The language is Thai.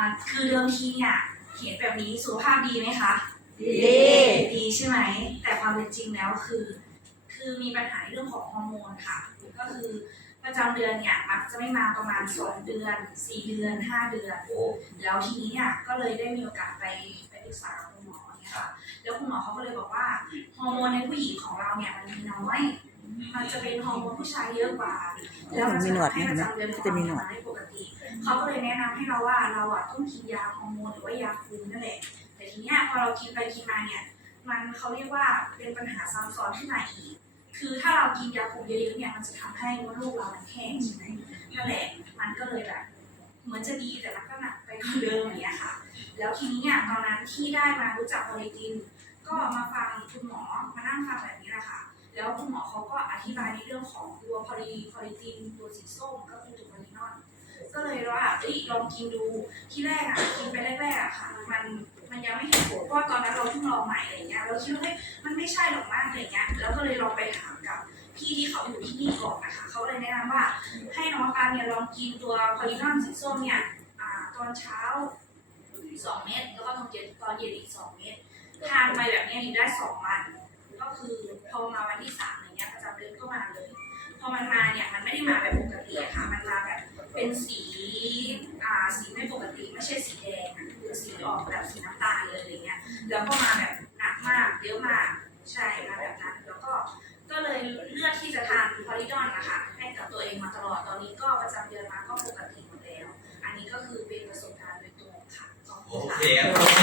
าคือเดิมทีเนี่ยเห็นแบบนี้สุขภาพดีไหมคะดีดีใช่ไหม แต่ความเป็นจริงแล้วคือ คือมีปัญหาในเรื่องของฮอร์โมนค่ะ ก็คือประจำเดือนเนี่ยมักจะไม่มาประมาณ2เดือน4เดือน5เดือนโอ้แล้วทีนี้เนี่ยก็เลยได้มีโอกาสไปไปปรึกษากับคุณหมอเนี่ยค่ะ แล้วคุณหมอเขาก็เลยบอกว่าฮอร์โมนในผู้หญิงของเราเนี่ยมันมีน้อยมันจะเป็นฮอร์โมนผู้ชายเยอะกว่า แล้วมันจะทำให้ประจำเดือนของเราเนี่ยมันไม่ปกติ เขาก็เลยแนะนำให้เราว่าเราอะต้องกินยาฮอร์โมนหรือว่ายาคุมนั่นแหละ แต่ทีเนี้ยพอเรากินไปกินมาเนี่ย มันเขาเรียกว่าเป็นปัญหาซ้ำซ้อนขึ้นมาอีก คือถ้าเรากินยาคุมเยอะๆเนี่ยมันจะทำให้มดลูกเรามันแห้งใช่ไหมนั่นแหละมันก็เลยแบบเหมือนจะดีแต่มันก็หนักไปกว่าเดิมอย่างเงี้ยค่ะ แล้วทีนี้เนี่ยตอนนั้นที่ได้มารู้จักโพลิติน ก็มาฟังคุณหมอมานั่งฟังแบบนี้แหละค่ะ แล้วคุณหมอเขาก็อธิบายในเรื่องของตัวพอลีพอลิตินตัวสีส้มก็คือตัวพอลินอล ก็เล ยว่าเอ้ยลองกินดูที่แรกอะกินไปแรกๆอะค่ะ มันมันยังไม่เห็นผลเพราะตอนนั้นเราเพิ่งลองใหม่อะไรเงี้ยเราคิดว่าเฮ้ยมันไม่ใช่หรอกมากอะไรเงี้ยแล้วก็เลยลองไปถามกับพี่ที่เขาอยู่ที่นี่ก่อนนะคะเขาเลยแนะนำว่าให้น้องปาเนี่ยลองกินตัวพอลินอลสีส้มเนี่ยอ่าตอนเช้าสองเม็ดแล้วก็ตอนเย็นตอนเย็นอีกสองเม็ดทานไปแบบนี้อยู่ได้สองวันก็คือพอมาวันที่สามอะไรเงี้ยประจำเดือนก็มาเลย พอมันมาเนี่ยมันไม่ได้มาแบบปกติอะค่ะ มันมาแบบเป็นสี อ่าสีไม่ปกติไม่ใช่สีแดงคือสีออกแบบสีน้ำตาลเลยอะไรเงี้ยแล้วก็มาแบบหนักมากเยอะมากใช่มาแบบนั้นแล้วก็ก็เลยเลือกที่จะทานพอลิดอนนะคะให้กับตัวเองมาตลอดตอนนี้ก็ประจำเดือนมาก็ปกติหมดแล้ว อันนี้ก็คือเป็นประสบการณ์โดยตรงค่ะขอบคุณค่ะ